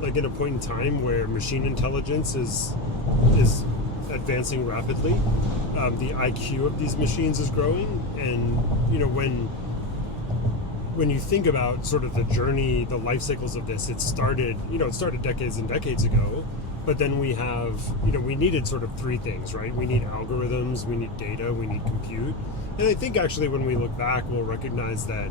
like in a point in time where machine intelligence is advancing rapidly. The IQ of these machines is growing, and when you think about sort of the journey, the life cycles of this, it started decades and decades ago. But then we have, we needed sort of three things, right? We need algorithms, we need data, we need compute. And I think actually when we look back, we'll recognize that,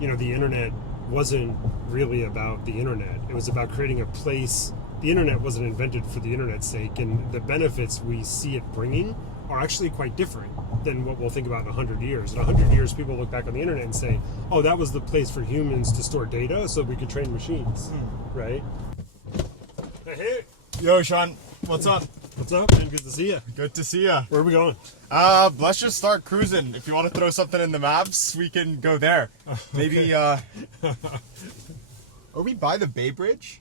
the internet wasn't really about the internet. It was about creating a place. The internet wasn't invented for the internet's sake, and the benefits we see it bringing are actually quite different than what we'll think about in 100 years. In 100 years, people look back on the internet and say, oh, that was the place for humans to store data so we could train machines, right? Hey. Yo, Shaun, what's up? What's up, man? Good to see you. Good to see you. Where are we going? Let's just start cruising. If you want to throw something in the maps, we can go there. Maybe, are we by the Bay Bridge?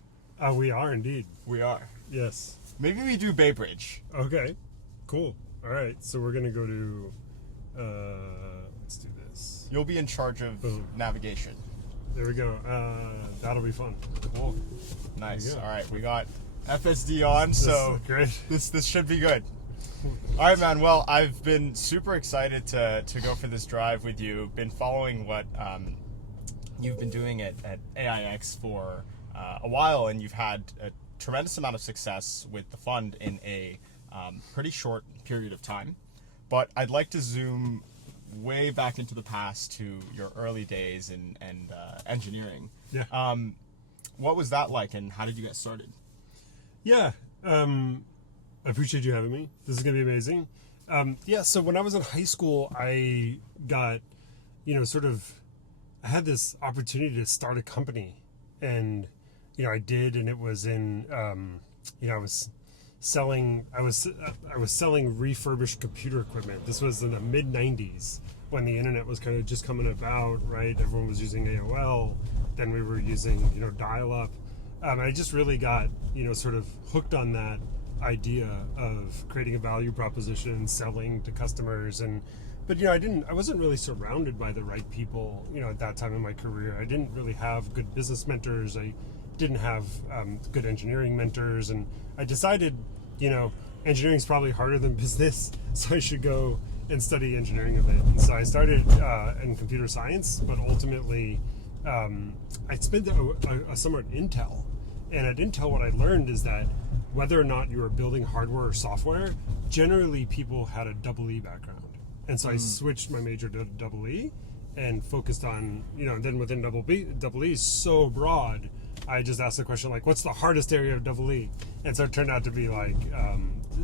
We are indeed. We are. Yes. Maybe we do Bay Bridge. Okay. Cool. All right. So we're going to go to, let's do this. You'll be in charge of navigation. There we go. That'll be fun. Cool. Nice. All right. We got FSD on, so great. This should be good. All right, man. Well, I've been super excited to go for this drive with you. Been following what you've been doing at AIX for a while, and you've had a tremendous amount of success with the fund in a pretty short period of time. But I'd like to zoom way back into the past to your early days in engineering. Yeah. What was that like, and how did you get started? Yeah, I appreciate you having me. This is going to be amazing. So when I was in high school, I got, I had this opportunity to start a company, and, I did, and it was in, I was selling refurbished computer equipment. This was in the mid-90s when the internet was kind of just coming about, right? Everyone was using AOL. Then we were using, dial-up. I just really got, sort of hooked on that idea of creating a value proposition, selling to customers. But I wasn't really surrounded by the right people, at that time in my career. I didn't really have good business mentors. I didn't have good engineering mentors. And I decided, engineering's probably harder than business, so I should go and study engineering a bit. And so I started in computer science, but ultimately I spent a summer at Intel. And at Intel, what I learned is that whether or not you were building hardware or software, generally people had a EE background. And so I switched my major to EE and focused on, then within EE is so broad, I just asked the question, like, what's the hardest area of EE? And so it turned out to be like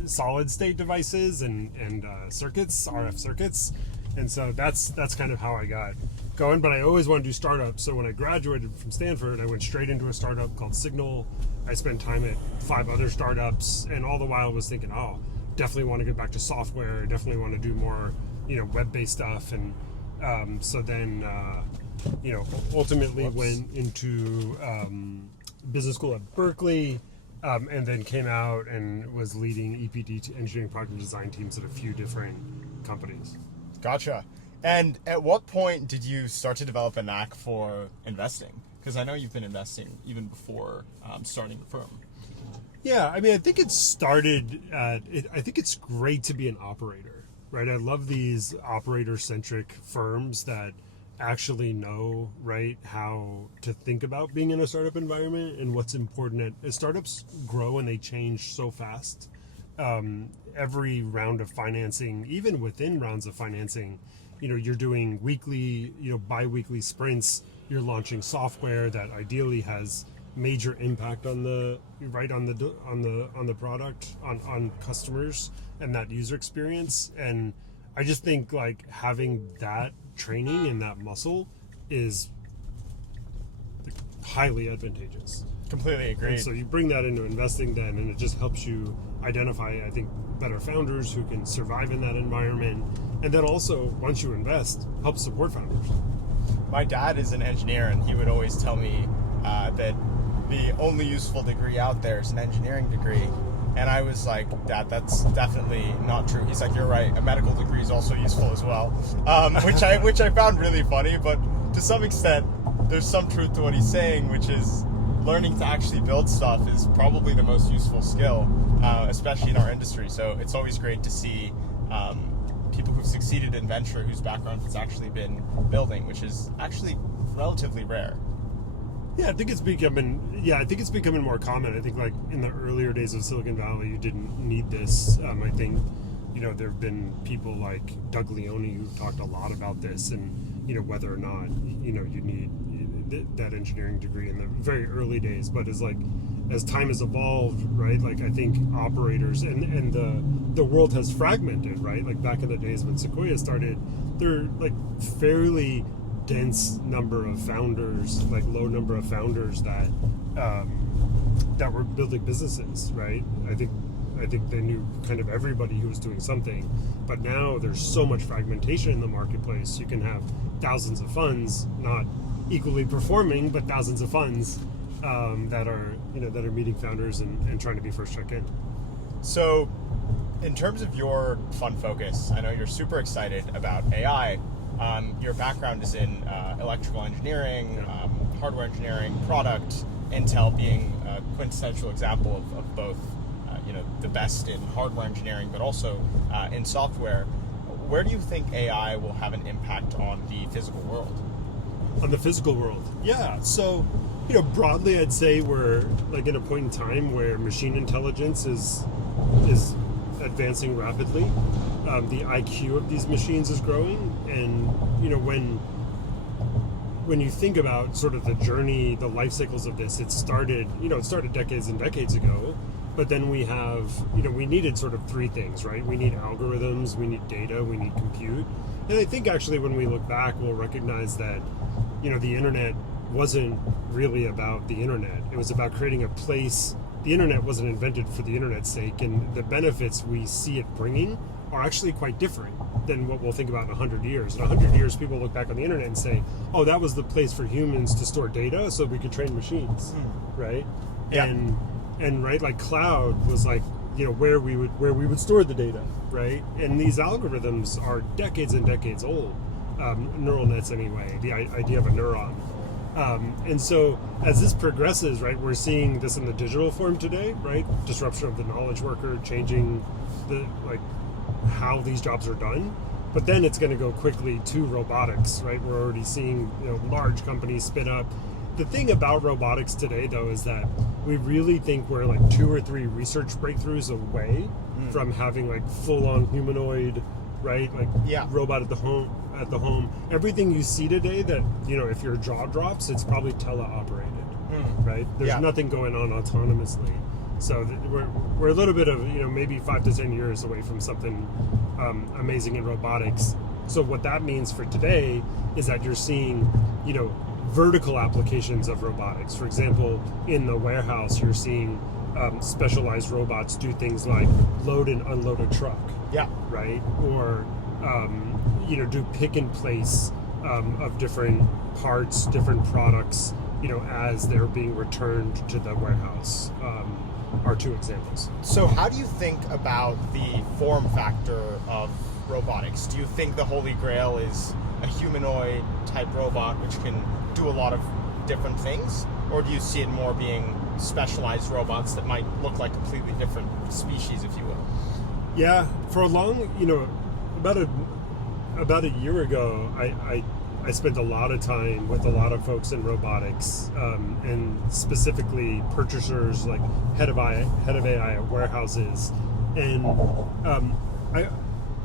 solid state devices and circuits, RF circuits. And so that's kind of how I got going. But I always wanted to do startups. So when I graduated from Stanford, I went straight into a startup called Signal. I spent time at 5 other startups, and all the while I was thinking, definitely want to get back to software. Definitely want to do more, web-based stuff. And so then, ultimately went into business school at Berkeley, and then came out and was leading EPD engineering product and design teams at a few different companies. Gotcha. And at what point did you start to develop a knack for investing? Because I know you've been investing even before starting the firm. Yeah, I mean, I think it started I think it's great to be an operator, right? I love these operator-centric firms that actually know, right, how to think about being in a startup environment and what's important. As startups grow and they change so fast, every round of financing, even within rounds of financing, you're doing weekly, bi-weekly sprints. You're launching software that ideally has major impact on the product, on customers and that user experience. And I just think like having that training and that muscle is highly advantageous. Completely agree. And so you bring that into investing then, and it just helps you identify, I think, better founders who can survive in that environment. And then also, once you invest, help support founders. My dad is an engineer, and he would always tell me that the only useful degree out there is an engineering degree. And I was like, Dad, that's definitely not true. He's like, you're right, a medical degree is also useful as well, which I found really funny. But to some extent, there's some truth to what he's saying, which is learning to actually build stuff is probably the most useful skill, especially in our industry. So it's always great to see people who've succeeded in venture whose background has actually been building, which is actually relatively rare. Yeah, I think it's becoming more common. I think like in the earlier days of Silicon Valley, you didn't need this. I think, there have been people like Doug Leone who talked a lot about this, and whether or not you need that engineering degree in the very early days. But as time has evolved, right? Like I think operators and the world has fragmented, right? Like back in the days when Sequoia started, they're like fairly dense number of founders, like low number of founders that were building businesses, right? I think they knew kind of everybody who was doing something, but now there's so much fragmentation in the marketplace. You can have thousands of funds, not equally performing, but thousands of funds that are meeting founders and trying to be first check in. So, in terms of your fund focus, I know you're super excited about AI. Your background is in electrical engineering, hardware engineering, product, Intel being a quintessential example of both, the best in hardware engineering, but also in software. Where do you think AI will have an impact on the physical world? On the physical world, yeah. So, broadly, I'd say we're like in a point in time where machine intelligence is advancing rapidly. The IQ of these machines is growing, and when you think about sort of the journey, the life cycles of this, it started decades and decades ago. But then we have, we needed sort of three things, right? We need algorithms, we need data, we need compute. And I think actually when we look back, we'll recognize that, the internet wasn't really about the internet. It was about creating a place. The internet wasn't invented for the internet's sake, and the benefits we see it bringing are actually quite different than what we'll think about in 100 years. In 100 years, people look back on the internet and say, oh, that was the place for humans to store data so we could train machines, right? Yeah. And right, like cloud was like, where we would store the data, right? And these algorithms are decades and decades old, neural nets anyway, the idea of a neuron. And so as this progresses, right, we're seeing this in the digital form today, right? Disruption of the knowledge worker, changing how these jobs are done. But then it's going to go quickly to robotics, right? We're already seeing large companies spin up. The thing about robotics today, though, is that we really think we're like 2 or 3 research breakthroughs away from having like full-on humanoid, right? Like robot at the home. Everything you see today that, if your jaw drops, it's probably teleoperated, right? There's nothing going on autonomously. So we're a little bit of, maybe 5 to 10 years away from something amazing in robotics. So what that means for today is that you're seeing, vertical applications of robotics. For example, in the warehouse, you're seeing specialized robots do things like load and unload a truck. Yeah. Right? Or, do pick and place of different parts, different products, as they're being returned to the warehouse. Are 2 examples. So how do you think about the form factor of robotics? Do you think the Holy Grail is a humanoid type robot which can do a lot of different things? Or do you see it more being specialized robots that might look like completely different species, if you will? Yeah, for a long, about a year ago, I spent a lot of time with a lot of folks in robotics, and specifically purchasers, like head of AI at warehouses, and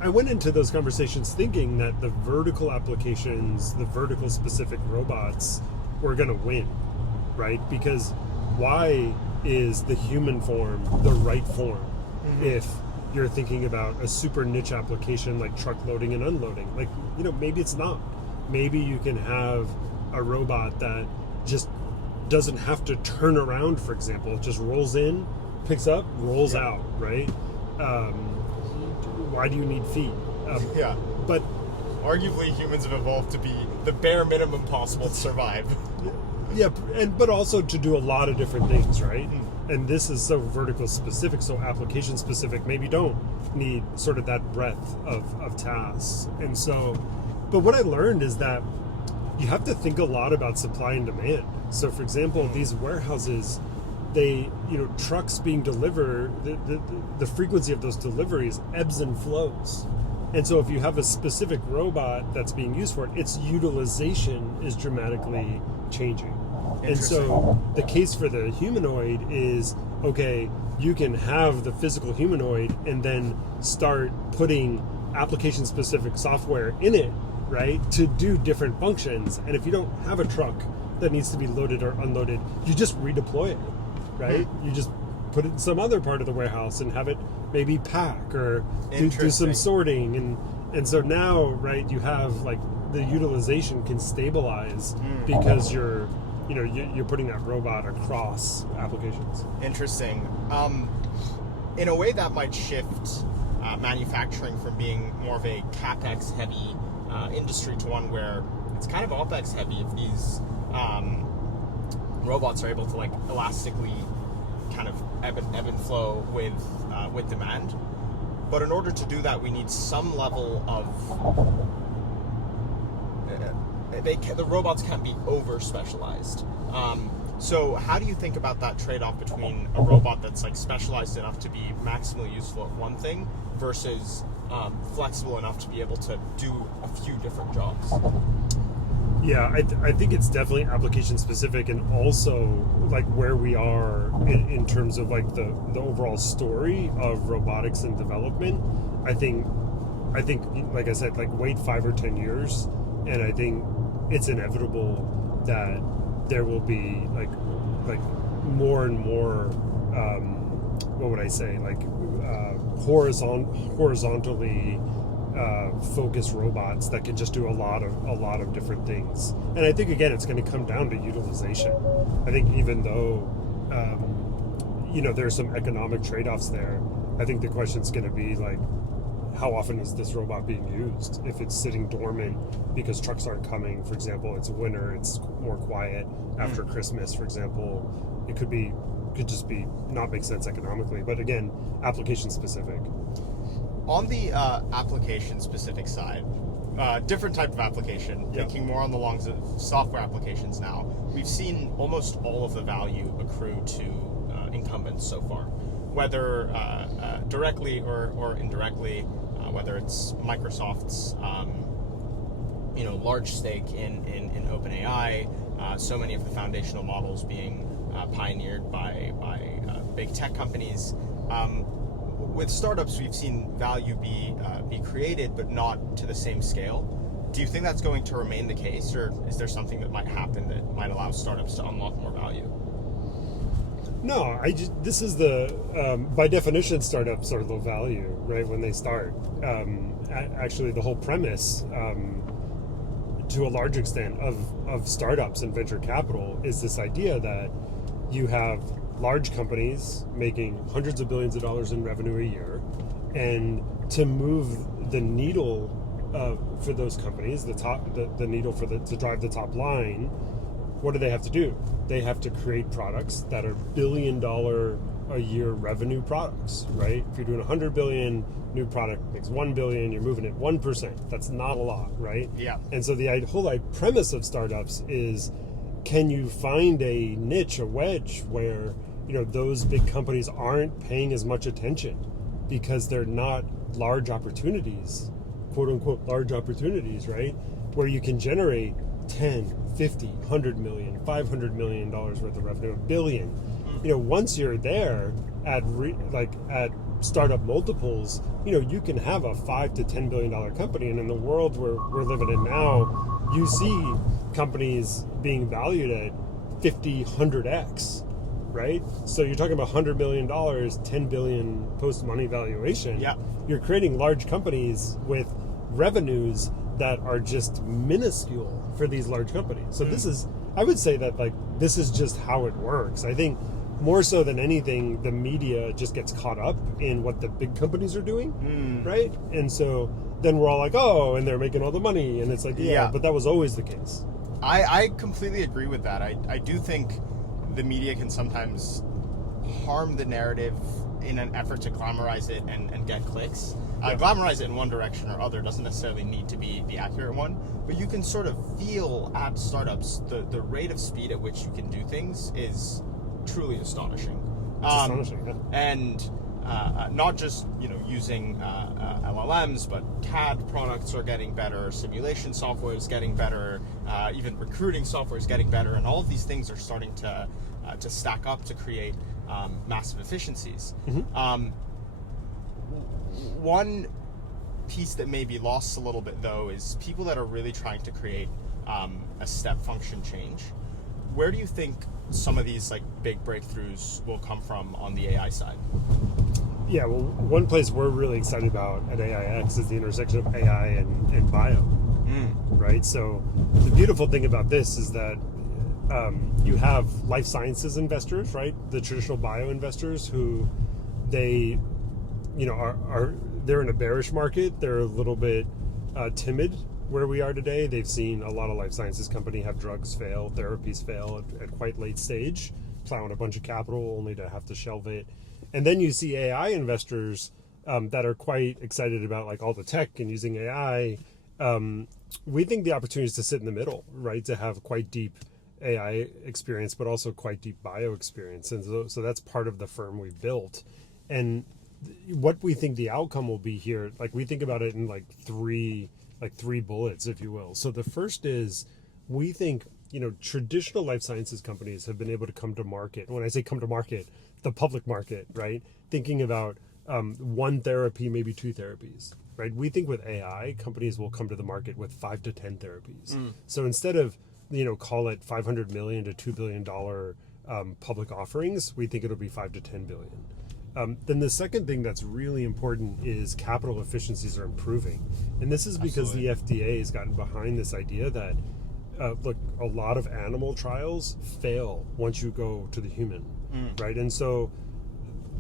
I went into those conversations thinking that the vertical applications, the vertical specific robots, were going to win, right? Because why is the human form the right form if you're thinking about a super niche application like truck loading and unloading? Like, maybe it's not. Maybe you can have a robot that just doesn't have to turn around, for example. It just rolls in, picks up, rolls out, right? Why do you need feet? But arguably humans have evolved to be the bare minimum possible to survive. Yeah, but also to do a lot of different things, right? And this is so vertical specific, so application specific, maybe don't need sort of that breadth of tasks. And so, but what I learned is that you have to think a lot about supply and demand. So, for example, these warehouses, trucks being delivered, the frequency of those deliveries ebbs and flows. And so if you have a specific robot that's being used for it, its utilization is dramatically changing. And so the case for the humanoid is, okay, you can have the physical humanoid and then start putting application-specific software in it, right, to do different functions. And if you don't have a truck that needs to be loaded or unloaded, you just redeploy it, right? You just put it in some other part of the warehouse and have it maybe pack or do some sorting. And so now, right, you have like the utilization can stabilize because you're putting that robot across applications. Interesting. In a way that might shift manufacturing from being more of a CapEx heavy industry to one where it's kind of OpEx heavy if these robots are able to like elastically kind of ebb and flow with demand. But in order to do that, we need some level of the robots can't be over specialized. So how do you think about that trade-off between a robot that's like specialized enough to be maximally useful at one thing versus flexible enough to be able to do a few different jobs? Yeah, I think it's definitely application specific, and also like where we are in terms of like the overall story of robotics and development. I think like I said, like wait 5 or 10 years, and I think it's inevitable that there will be like more and more what would I say, like horizontally focused robots that can just do a lot of different things. And I think again it's going to come down to utilization. I think even though there's some economic trade-offs there, I think the question's going to be like, how often is this robot being used? If it's sitting dormant because trucks aren't coming, for example, it's winter, it's more quiet after Christmas, for example, it could just be not make sense economically. But again, application specific. On the application specific side, different type of application, thinking more on the lines of software applications now, we've seen almost all of the value accrue to incumbents so far, whether directly or indirectly, whether it's Microsoft's large stake in OpenAI, so many of the foundational models being pioneered by big tech companies. With startups, we've seen value be created, but not to the same scale. Do you think that's going to remain the case, or is there something that might happen that might allow startups to unlock more value? No, this is by definition, startups are low value, right, when they start. Actually, the whole premise, to a large extent, of startups and venture capital is this idea that you have large companies making hundreds of billions of dollars in revenue a year, and to move the needle for those companies, the needle to drive the top line, what do they have to do? They have to create products that are billion-dollar a year revenue products, right? If you're doing 100 billion, new product makes 1 billion, you're moving at 1%. That's not a lot, right? Yeah. And so the whole premise of startups is, can you find a niche, a wedge where those big companies aren't paying as much attention because they're not large opportunities, quote unquote large opportunities, right? Where you can generate 10, 50, 100 million, $500 million worth of revenue, $1 billion. Once you're there at startup multiples, you can have a $5 to $10 billion company. And in the world where we're living in now, you see companies being valued at 50, 100x, right? So you're talking about $100 million, 10 billion post-money valuation. Yeah. You're creating large companies with revenues that are just minuscule for these large companies. So I would say that this is just how it works. I think more so than anything, the media just gets caught up in what the big companies are doing, right? And so then we're all like, oh, and they're making all the money. And it's like, yeah, but that was always the case. I completely agree with that. I do think the media can sometimes harm the narrative in an effort to glamorize it and get clicks. Glamorize it in one direction or other doesn't necessarily need to be the accurate one, but you can sort of feel at startups the rate of speed at which you can do things is truly astonishing. It's astonishing, yeah. And not just using LLMs, but CAD products are getting better, simulation software is getting better, even recruiting software is getting better, and all of these things are starting to stack up to create massive efficiencies. Mm-hmm. One piece that may be lost a little bit, though, is people that are really trying to create a step function change. Where do you think some of these big breakthroughs will come from on the AI side? Yeah, well, one place we're really excited about at AIX is the intersection of AI and bio, right? So the beautiful thing about this is that you have life sciences investors, right? The traditional bio investors who they, they're in a bearish market. They're a little bit timid where we are today. They've seen a lot of life sciences company have drugs fail, therapies fail at quite late stage, plowing a bunch of capital only to have to shelve it. And then you see AI investors that are quite excited about all the tech and using AI. We think the opportunity is to sit in the middle, right? To have quite deep AI experience, but also quite deep bio experience. And so that's part of the firm we've built. And what we think the outcome will be here, we think about it in three bullets, if you will. So the first is, we think, traditional life sciences companies have been able to come to market. When I say come to market, the public market, right? Thinking about one therapy, maybe two therapies, right? We think with AI, companies will come to the market with 5 to 10 therapies. So instead of, call it $500 million to $2 billion public offerings, we think it'll be 5 to 10 billion. Then the second thing that's really important is capital efficiencies are improving. And this is because the FDA has gotten behind this idea that, look, a lot of animal trials fail once you go to the human, right? And so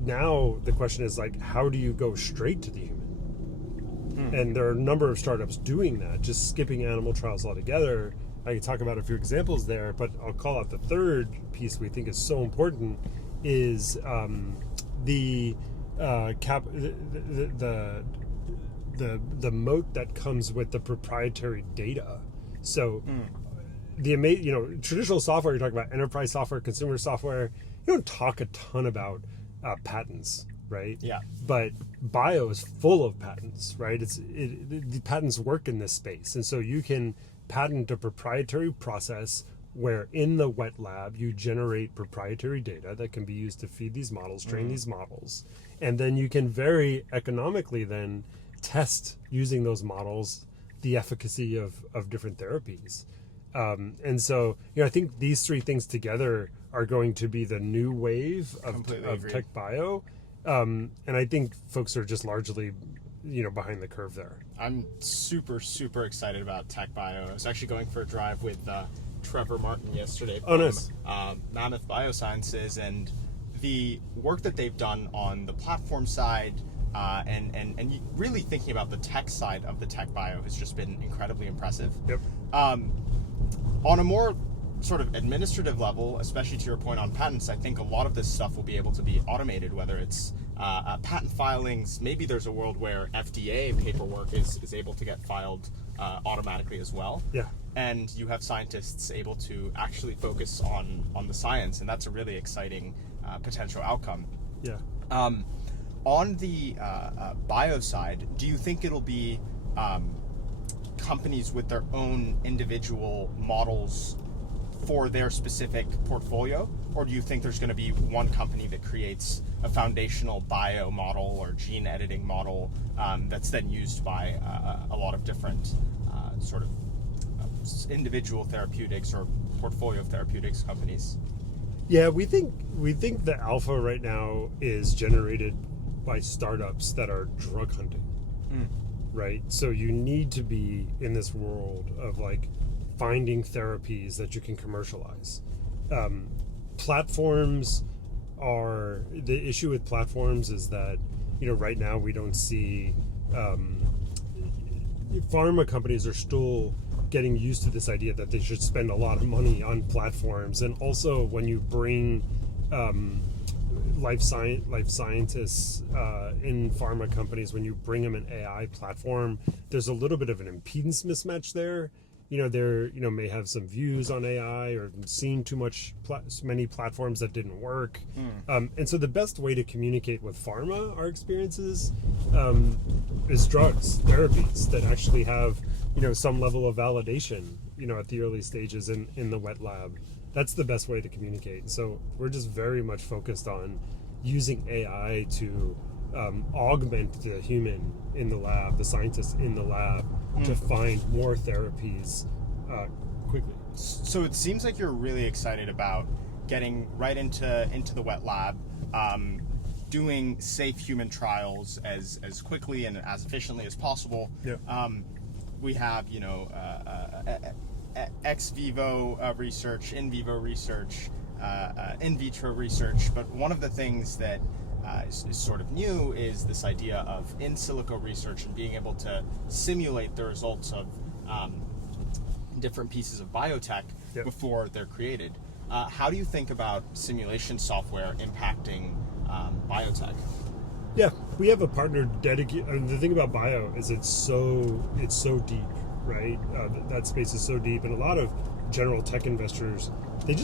now the question is how do you go straight to the human? And there are a number of startups doing that, just skipping animal trials altogether. I can talk about a few examples there, but I'll call out the third piece we think is so important is the moat that comes with the proprietary data. So traditional software, you're talking about enterprise software, consumer software, you don't talk a ton about patents, right? Yeah. But bio is full of patents, right? The patents work in this space. And so you can patent a proprietary process where in the wet lab you generate proprietary data that can be used to feed these models, train these models, and then you can very economically then test using those models the efficacy of different therapies. And so I think these three things together are going to be the new wave of tech bio, and I think folks are just largely behind the curve there. I'm super excited about tech bio. I was actually going for a drive with Trevor Martin yesterday from nice. Mammoth Biosciences, and the work that they've done on the platform side and really thinking about the tech side of the tech bio has just been incredibly impressive. Yep. On a more sort of administrative level, especially to your point on patents, I think a lot of this stuff will be able to be automated, whether it's patent filings. Maybe there's a world where FDA paperwork is able to get filed automatically as well. Yeah. And you have scientists able to actually focus on the science, and that's a really exciting potential outcome. Yeah. On the bio side, do you think it'll be companies with their own individual models for their specific portfolio, or do you think there's going to be one company that creates a foundational bio model or gene editing model that's then used by a lot of different sort of individual therapeutics or portfolio of therapeutics companies? Yeah, we think the alpha right now is generated by startups that are drug hunting, right? So you need to be in this world of finding therapies that you can commercialize. Platforms are the issue with platforms is that right now we don't see pharma companies are still getting used to this idea that they should spend a lot of money on platforms, and also when you bring life scientists in pharma companies, when you bring them an AI platform, there's a little bit of an impedance mismatch there. They're may have some views on AI or seen too many platforms that didn't work. And so the best way to communicate with pharma, our experiences, is drugs, therapies that actually have some level of validation at the early stages in the wet lab. That's the best way to communicate. So we're just very much focused on using AI to augment the human in the lab, the scientists in the lab, to find more therapies quickly. So it seems like you're really excited about getting right into the wet lab, doing safe human trials as quickly and as efficiently as possible. Yeah. We have ex vivo research, in vivo research, in vitro research, but one of the things that is sort of new is this idea of in silico research and being able to simulate the results of different pieces of biotech before they're created. How do you think about simulation software impacting biotech? Yeah, we have a partner dedicated. The thing about bio is it's so deep, right? That space is so deep, and a lot of general tech investors, they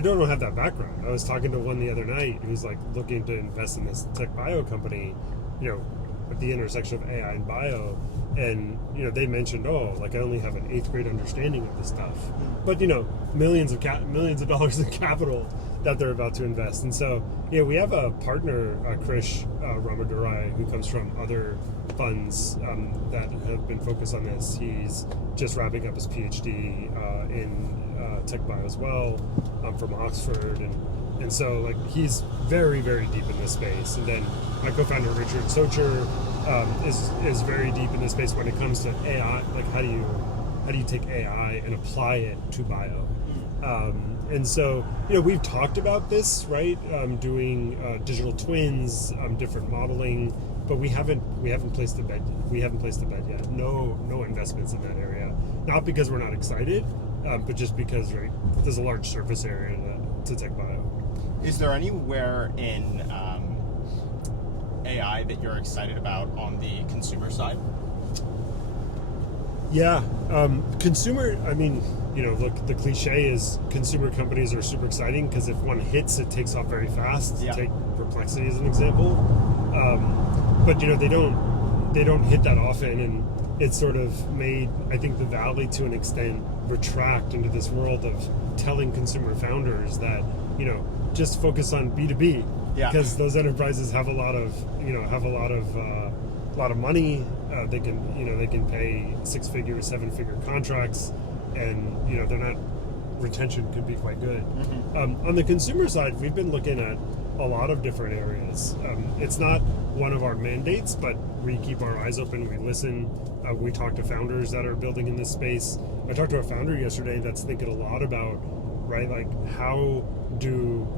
don't have that background. I was talking to one the other night who's like looking to invest in this tech bio company, at the intersection of AI and bio, and they mentioned, I only have an 8th grade understanding of this stuff, but millions of dollars in capital that they're about to invest. And so we have a partner, Krish Ramadurai, who comes from other funds that have been focused on this. He's just wrapping up his PhD in tech bio as well, from Oxford, and so he's very, very deep in this space. And then my co-founder Richard Socher is very deep in this space when it comes to AI. How do you take AI and apply it to bio? And so we've talked about this, right? Doing digital twins, different modeling, but we haven't placed a bet. We haven't placed a bet yet. No investments in that area. Not because we're not excited, but just because there's a large surface area to tech bio. Is there anywhere in AI that you're excited about on the consumer side? Yeah, consumer. I mean, look, the cliche is consumer companies are super exciting because if one hits, it takes off very fast. Yeah. Take Perplexity as an example, but they don't hit that often, and it's sort of made, I think, the Valley to an extent retract into this world of telling consumer founders that just focus on B2B, because those enterprises have a lot of money. They can pay 6-figure, 7-figure contracts, and they're not, retention could be quite good. On the consumer side, we've been looking at a lot of different areas. It's not one of our mandates, but we keep our eyes open. We listen. We talk to founders that are building in this space. I talked to a founder yesterday that's thinking a lot about, how do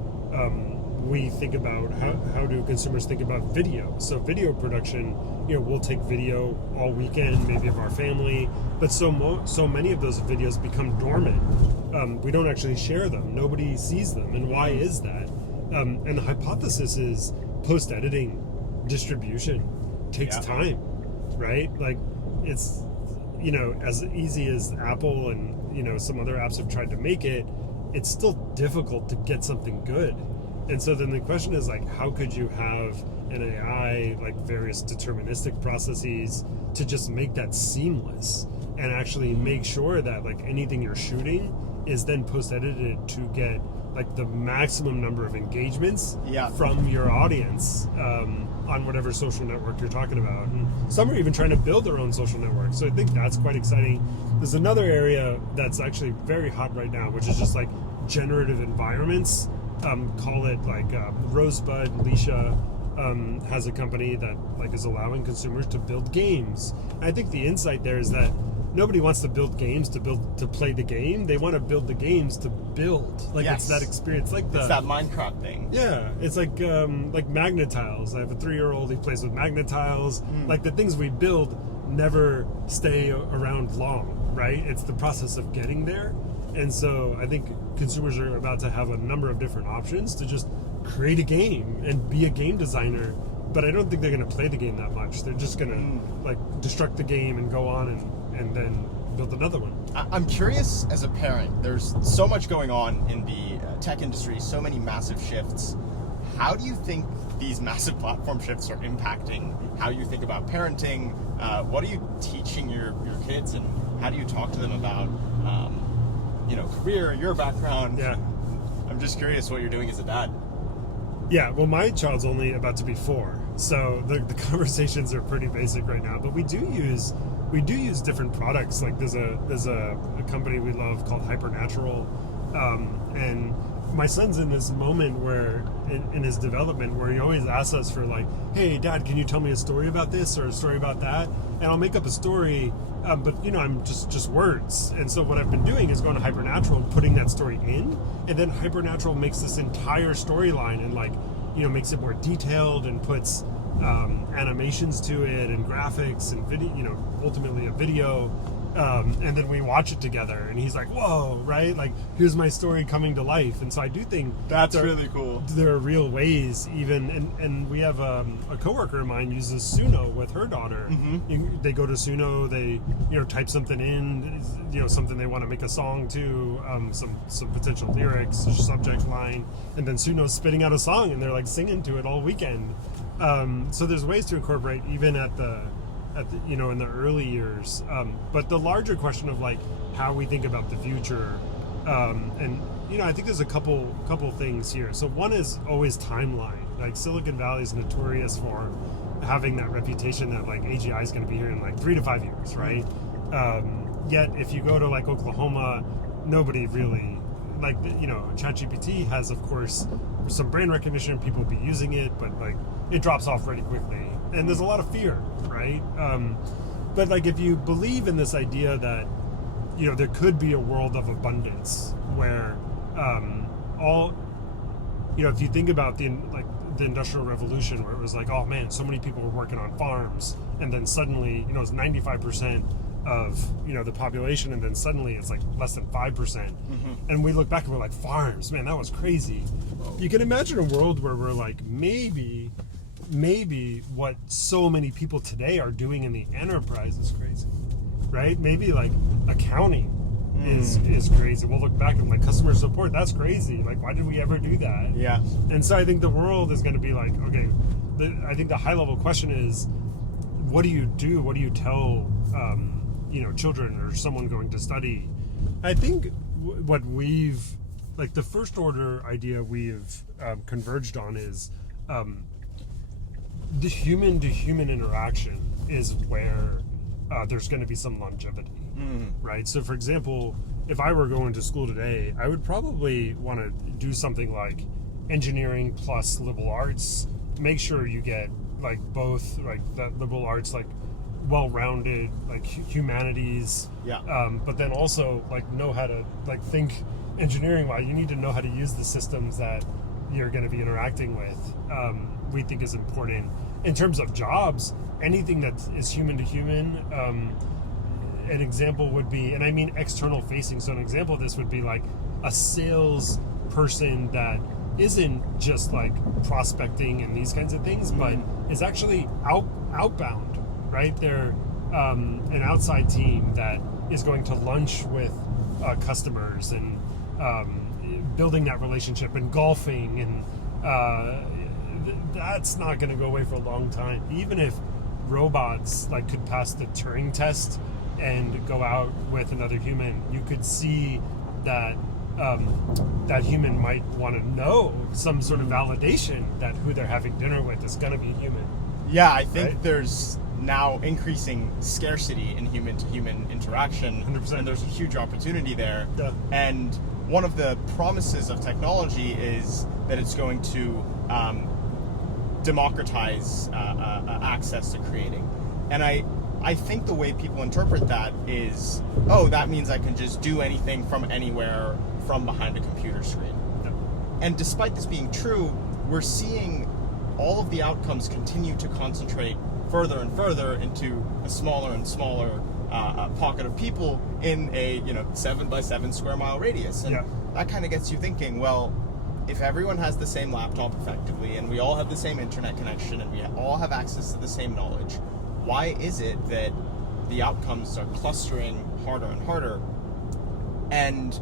we think about how do consumers think about video? So video production, we'll take video all weekend, maybe of our family, but so many of those videos become dormant. We don't actually share them. Nobody sees them, and why is that? And the hypothesis is post-editing distribution takes time, right? It's as easy as Apple and some other apps have tried to make it, it's still difficult to get something good. And so then the question is how could you have an AI, various deterministic processes, to just make that seamless and actually make sure that anything you're shooting is then post-edited to get the maximum number of engagements from your audience on whatever social network you're talking about. And some are even trying to build their own social network. So I think that's quite exciting. There's another area that's actually very hot right now, which is just generative environments. Call it Rosebud. Leisha has a company that is allowing consumers to build games. And I think the insight there is that nobody wants to build games to play the game. They want to build the games to build. It's that experience. It's that Minecraft thing. Yeah, it's like Magnetiles. I have a 3-year-old. He plays with Magnetiles. The things we build never stay around long, right? It's the process of getting there. And so I think consumers are about to have a number of different options to just create a game and be a game designer, but I don't think they're going to play the game that much. They're just going to like destruct the game and go on and then build another one. I'm curious, as a parent, there's so much going on in the tech industry, so many massive shifts. How do you think these massive platform shifts are impacting how you think about parenting? What are you teaching your kids, and how do you talk to them about career, your background? Yeah. I'm just curious what you're doing as a dad. Yeah, well, my child's only about to be 4, so the conversations are pretty basic right now. But we do use different products. Like there's a company we love called Hypernatural, and my son's in this moment where in his development where he always asks us for like, hey Dad, can you tell me a story about this or a story about that? And I'll make up a story, but I'm just words. And so what I've been doing is going to Hypernatural and putting that story in, and then Hypernatural makes this entire storyline and like makes it more detailed and puts animations to it and graphics and video, ultimately a video. And then we watch it together, and he's like, whoa, right? Like, here's my story coming to life. And so I do think that's really cool. There are real ways, even, and we have a coworker of mine uses Suno with her daughter. Mm-hmm. They go to Suno, they, type something in, something they want to make a song to, some potential lyrics, subject line, and then Suno's spitting out a song, and they're like singing to it all weekend. So there's ways to incorporate even at the in the early years, but the larger question of like how we think about the future, and I think there's a couple things here. So one is always timeline. Like Silicon Valley is notorious for having that reputation that like AGI is going to be here in like 3 to 5 years, right? Yet if you go to like Oklahoma, nobody really like ChatGPT has of course some brand recognition, people be using it, but like it drops off pretty quickly. And there's a lot of fear, right? But like if you believe in this idea that there could be a world of abundance where if you think about the Industrial Revolution, where it was like, oh man, so many people were working on farms, and then suddenly it's 95% of the population, and then suddenly it's like less than 5%. And we look back and we're like, farms, man, that was crazy. You can imagine a world where we're like, maybe what so many people today are doing in the enterprise is crazy, right? Maybe like accounting is crazy. We'll look back and like customer support, that's crazy. Like, why did we ever do that? Yeah. And so I think the world is going to be like, okay, I think the high level question is, what do you do? What do you tell, children or someone going to study? I think what we've, like the first order idea we've converged on is, the human to human interaction is where there's going to be some longevity, right? So for example, if I were going to school today, I would probably want to do something like engineering plus liberal arts. Make sure you get like both, like that liberal arts, like well-rounded, like humanities, but then also like know how to like think engineering wise. You need to know how to use the systems that you're going to be interacting with. We think is important. In terms of jobs, anything that is human to human, an example would be, and I mean external facing, so an example of this would be like a sales person that isn't just like prospecting and these kinds of things, but is actually outbound, right? They're an outside team that is going to lunch with customers and building that relationship and golfing, and that's not going to go away for a long time. Even if robots like could pass the Turing test and go out with another human, you could see that that human might want to know some sort of validation that who they're having dinner with is going to be human. Yeah, I think right? There's now increasing scarcity in human-to-human interaction, 100%. And there's a huge opportunity there. Yeah. And one of the promises of technology is that it's going to democratize access to creating. And I think the way people interpret that is, oh, that means I can just do anything from anywhere from behind a computer screen. Yeah. And despite this being true, we're seeing all of the outcomes continue to concentrate further and further into a smaller and smaller pocket of people in a 7 by 7 square mile radius. And that kind of gets you thinking, well, if everyone has the same laptop effectively, and we all have the same internet connection, and we all have access to the same knowledge, why is it that the outcomes are clustering harder and harder? And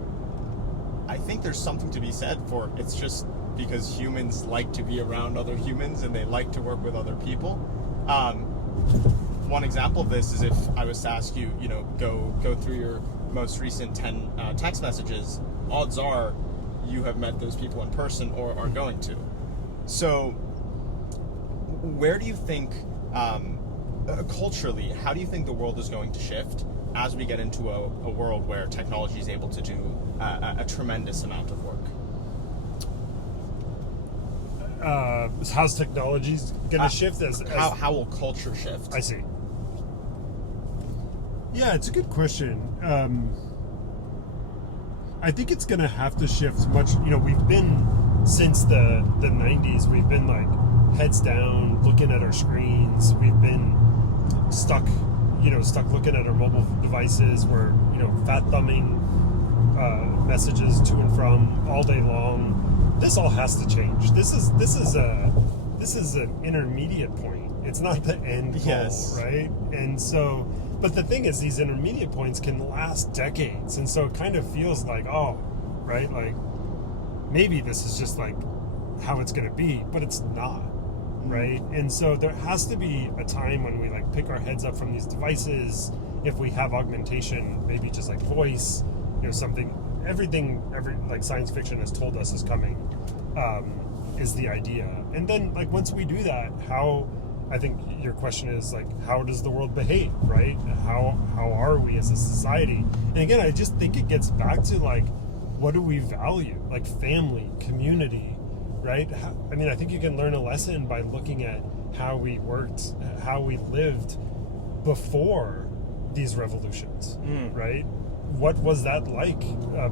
I think there's something to be said for it's just because humans like to be around other humans and they like to work with other people. One example of this is if I was to ask you, go through your most recent 10 text messages, odds are you have met those people in person or are going to. So where do you think, culturally, how do you think the world is going to shift as we get into a world where technology is able to do a tremendous amount of work? How's technology going to shift? How will culture shift? I see. Yeah, it's a good question. I think it's going to have to shift much. We've been, since the 90s, we've been like heads down, looking at our screens. We've been stuck looking at our mobile devices. We're, fat thumbing messages to and from all day long. This all has to change. This is an intermediate point. It's not the end goal, yes. Right? And so, but the thing is, these intermediate points can last decades, and so it kind of feels like, right, like maybe this is just like how it's going to be, but it's not, right? And so there has to be a time when we like pick our heads up from these devices. If we have augmentation, maybe just like voice, everything like science fiction has told us is coming, is the idea. And then like once we do that, I think your question is like, how does the world behave, right? How are we as a society? And again, I just think it gets back to like, what do we value? Like family, community, right? I think you can learn a lesson by looking at how we worked, how we lived before these revolutions, right? What was that like,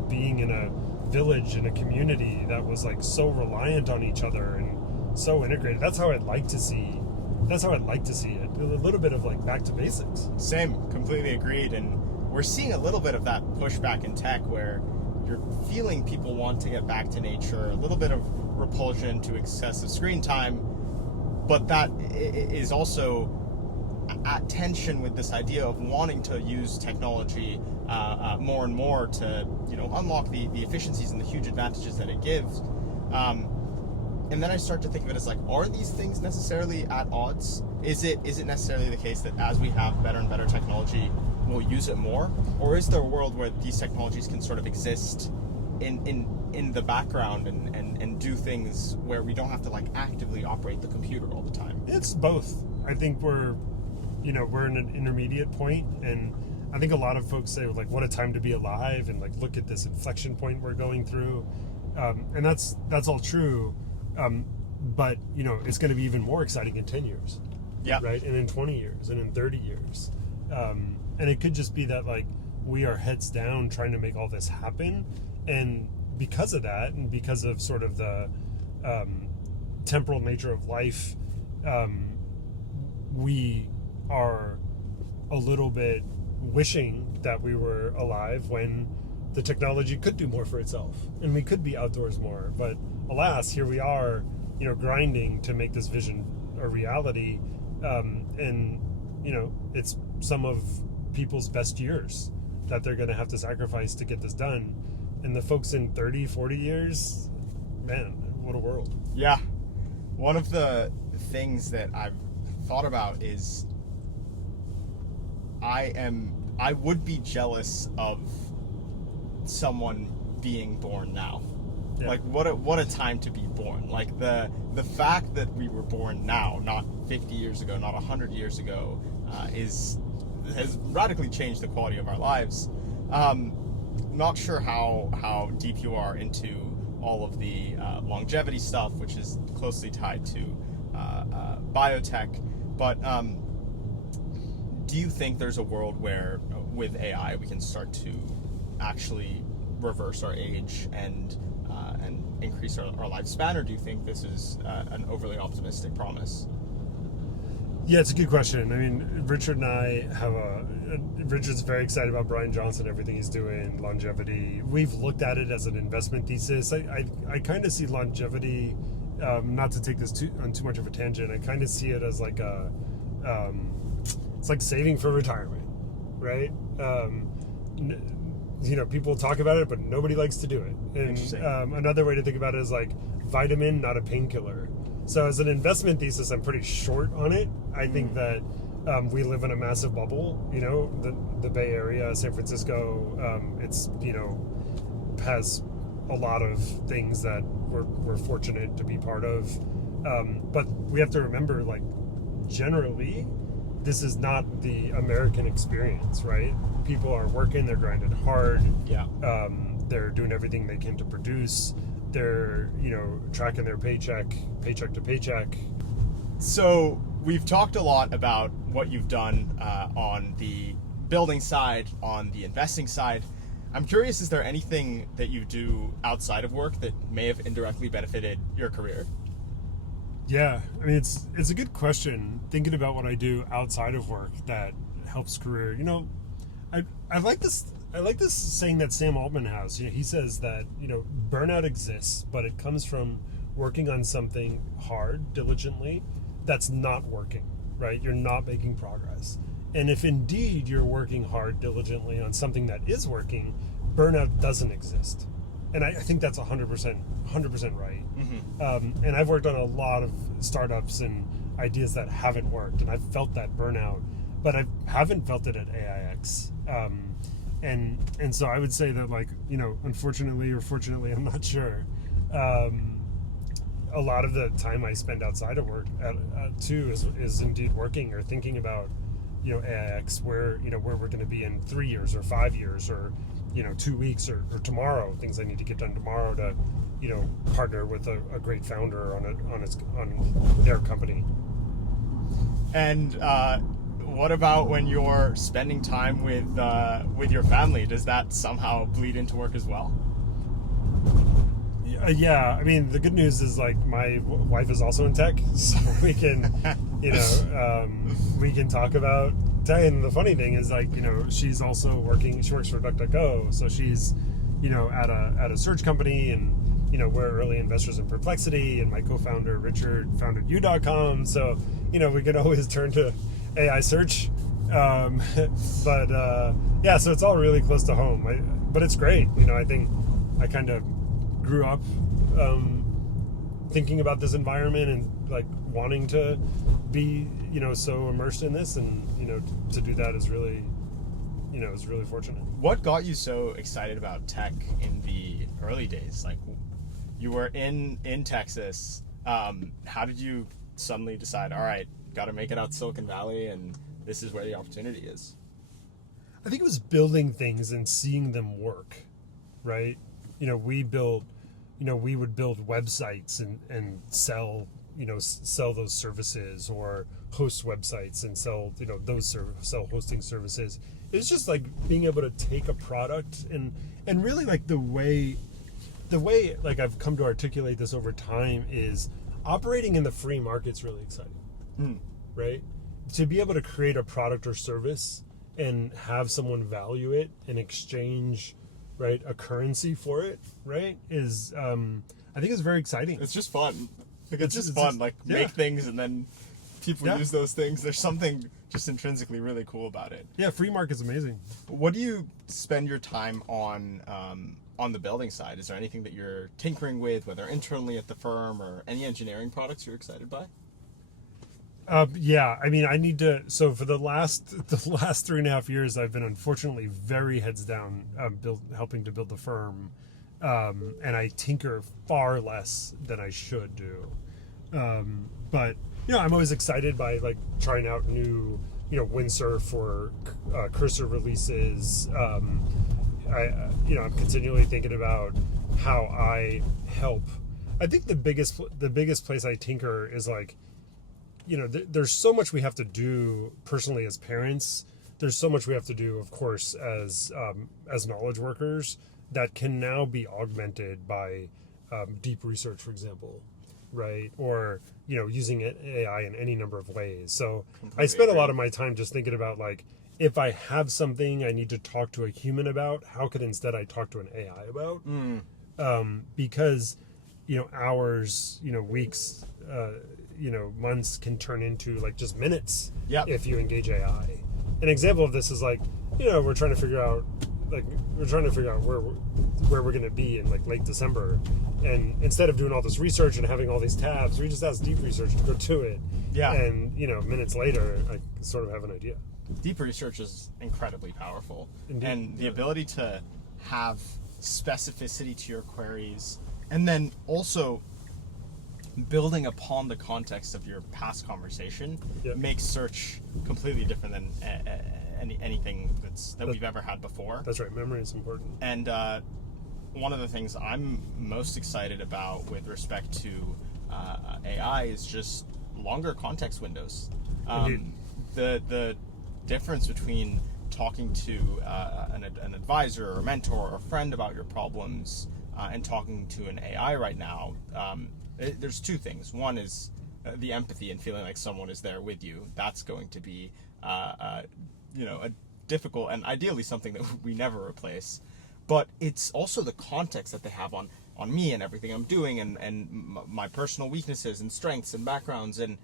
being in a village, in a community that was like so reliant on each other and so integrated? That's how I'd like to see it. A little bit of like back to basics. Same, completely agreed. And we're seeing a little bit of that pushback in tech where you're feeling people want to get back to nature, a little bit of repulsion to excessive screen time, but that is also at tension with this idea of wanting to use technology more and more to unlock the efficiencies and the huge advantages that it gives. And then I start to think of it as like, are these things necessarily at odds? Is it necessarily the case that as we have better and better technology, we'll use it more? Or is there a world where these technologies can sort of exist in the background and do things where we don't have to like actively operate the computer all the time? It's both. I think we're in an intermediate point, and I think a lot of folks say like, what a time to be alive, and like look at this inflection point we're going through, and that's all true. But it's going to be even more exciting in 10 years, yeah, right, and in 20 years, and in 30 years, and it could just be that like we are heads down trying to make all this happen, and because of that, and because of sort of the temporal nature of life, we are a little bit wishing that we were alive when the technology could do more for itself and we could be outdoors more. But alas, here we are, grinding to make this vision a reality. And it's some of people's best years that they're going to have to sacrifice to get this done. And the folks in 30, 40 years, man, what a world. Yeah. One of the things that I've thought about is I would be jealous of someone being born now. Yeah. Like what a time to be born. Like the fact that we were born now, not 50 years ago, not 100 years ago, has radically changed the quality of our lives. Not sure how deep you are into all of the longevity stuff, which is closely tied to biotech, but do you think there's a world where with AI we can start to actually reverse our age and increase our lifespan, or do you think this is an overly optimistic promise? Yeah, it's a good question. I mean, Richard and I have Richard's very excited about Brian Johnson, everything he's doing, longevity. We've looked at it as an investment thesis. I kind of see longevity, not to take this on too much of a tangent, I kind of see it as like it's like saving for retirement, right? People talk about it, but nobody likes to do it. And another way to think about it is like vitamin, not a painkiller. So as an investment thesis, I'm pretty short on it. I think that we live in a massive bubble, the Bay Area, San Francisco, it's, has a lot of things that we're fortunate to be part of. But we have to remember, like, generally, this is not the American experience, right? People are working, they're grinding hard. Yeah. They're doing everything they can to produce. They're, tracking their paycheck to paycheck. So we've talked a lot about what you've done on the building side, on the investing side. I'm curious, is there anything that you do outside of work that may have indirectly benefited your career? Yeah, I mean, it's a good question. Thinking about what I do outside of work that helps career. I like this. I like this saying that Sam Altman has. He says that burnout exists, but it comes from working on something hard, diligently, that's not working. Right? You're not making progress. And if indeed you're working hard, diligently on something that is working, burnout doesn't exist. And I think that's 100% right. Mm-hmm. And I've worked on a lot of startups and ideas that haven't worked, and I've felt that burnout, but I haven't felt it at AIX. And so I would say that, like, unfortunately or fortunately, I'm not sure. A lot of the time I spend outside of work too is indeed working or thinking about AIX, where we're going to be in 3 years or 5 years or 2 weeks or tomorrow, things I need to get done tomorrow to partner with a great founder on their company. And what about when you're spending time with your family? Does that somehow bleed into work as well? Yeah, I mean, the good news is, like, my wife is also in tech, so we can we can talk about tech. And the funny thing is, like, she's also working. She works for DuckDuckGo, so she's at a search company, and we're early investors in Perplexity, and my co-founder Richard founded U.com, so we can always turn to AI search. But so it's all really close to home. But it's great. I think I kind of grew up thinking about this environment and, like, wanting to be so immersed in this, and to do that is really is really fortunate. What got you so excited about tech in the early days? Like, you were in Texas. How did you suddenly decide, all right, got to make it out Silicon Valley, and this is where the opportunity is? I think it was building things and seeing them work, right? We would build websites and sell those services, or host websites and sell sell hosting services. It's just like being able to take a product and really, like, the way like I've come to articulate this over time is operating in the free market's really exciting. Right? To be able to create a product or service and have someone value it and exchange, right, a currency for it, right, is I think it's very exciting. It's just fun. It's just fun. Make things and then people use those things. There's something just intrinsically really cool about it. Yeah, free market's amazing. What do you spend your time on the building side? Is there anything that you're tinkering with, whether internally at the firm or any engineering products you're excited by? I mean, I need to. So for the last 3.5 years, I've been unfortunately very heads down, helping to build the firm, and I tinker far less than I should do. But I'm always excited by, like, trying out new, windsurf or cursor releases. I'm continually thinking about how I help. I think the biggest place I tinker is, like, there's so much we have to do personally as parents. There's so much we have to do, of course, as knowledge workers, that can now be augmented by deep research, for example, right? Or using AI in any number of ways. So I spend a lot of my time just thinking about, like, if I have something I need to talk to a human about, how could instead I talk to an AI about? Because, hours, weeks, months can turn into like just minutes if you engage AI. An example of this is like, we're trying to figure out where we're going to be in like late December, and instead of doing all this research and having all these tabs, we just ask deep research to go to it. And minutes later I sort of have an idea. Deep research is incredibly powerful. Indeed. And the ability to have specificity to your queries, and then also building upon the context of your past conversation makes search completely different than anything that we've ever had before. That's right. Memory is important. And one of the things I'm most excited about with respect to AI is just longer context windows. The difference between talking to an advisor or a mentor or a friend about your problems and talking to an AI right now, there's two things. One is the empathy and feeling like someone is there with you. That's going to be a difficult and ideally something that we never replace. But it's also the context that they have on me and everything I'm doing and my personal weaknesses and strengths and backgrounds. And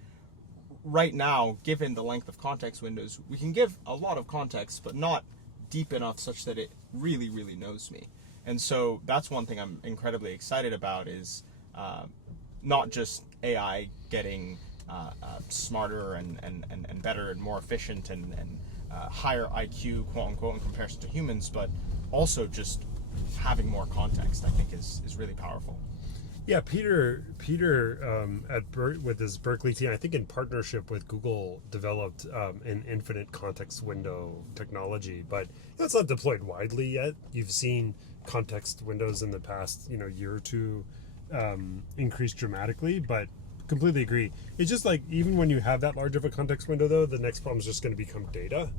right now, given the length of context windows, we can give a lot of context, but not deep enough such that it really, really knows me. And so that's one thing I'm incredibly excited about is not just AI getting smarter and better and more efficient and higher IQ, quote unquote, in comparison to humans, but also just having more context, I think is really powerful. Yeah, Peter with his Berkeley team, I think in partnership with Google, developed an infinite context window technology, but it's not deployed widely yet. You've seen context windows in the past, year or two increase dramatically, but completely agree. It's just like, even when you have that large of a context window, though, the next problem is just going to become data,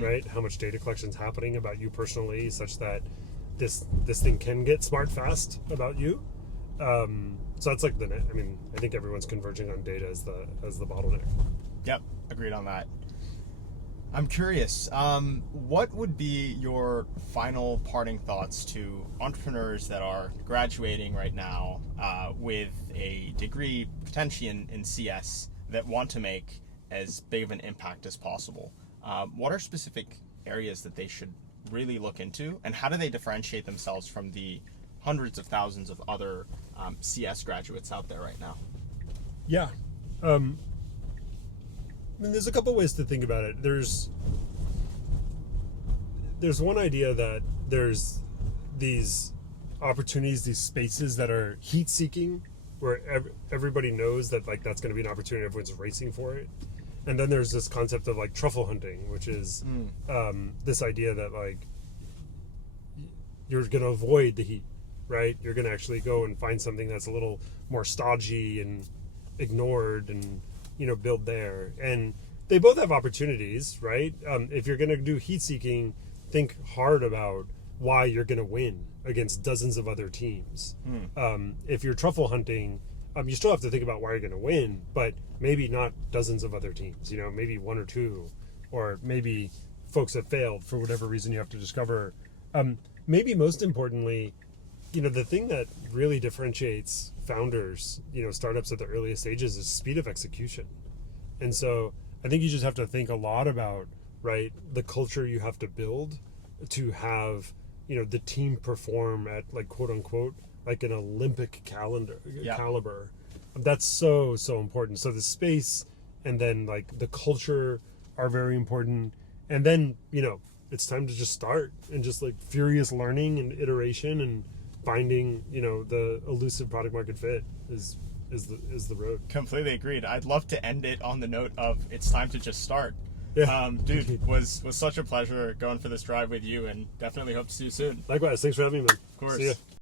right? How much data collection is happening about you personally, such that this thing can get smart fast about you. So that's like I think everyone's converging on data as the bottleneck. Yep, agreed on that. I'm curious, what would be your final parting thoughts to entrepreneurs that are graduating right now with a degree potentially in CS that want to make as big of an impact as possible? What are specific areas that they should really look into, and how do they differentiate themselves from the hundreds of thousands of other CS graduates out there right now? Yeah. There's a couple ways to think about it. There's one idea that there's these opportunities, these spaces that are heat-seeking, where everybody knows that like that's going to be an opportunity, everyone's racing for it. And then there's this concept of like truffle hunting, which is this idea that like you're going to avoid the heat, right? You're going to actually go and find something that's a little more stodgy and ignored and, build there. And they both have opportunities, right? If you're going to do heat seeking, think hard about why you're going to win against dozens of other teams. If you're truffle hunting, you still have to think about why you're going to win, but maybe not dozens of other teams, maybe one or two, or maybe folks have failed for whatever reason you have to discover. Maybe most importantly, the thing that really differentiates founders, startups at the earliest stages is speed of execution. And so I think you just have to think a lot about, right, the culture you have to build to have, the team perform at like, quote unquote, like an Olympic caliber. That's so important. So the space and then like the culture are very important. And then, it's time to just start and just like furious learning and iteration and finding, the elusive product market fit is the road. Completely agreed. I'd love to end it on the note of it's time to just start. Yeah. Dude, was such a pleasure going for this drive with you, and definitely hope to see you soon. Likewise. Thanks for having me, man. Of course. See ya.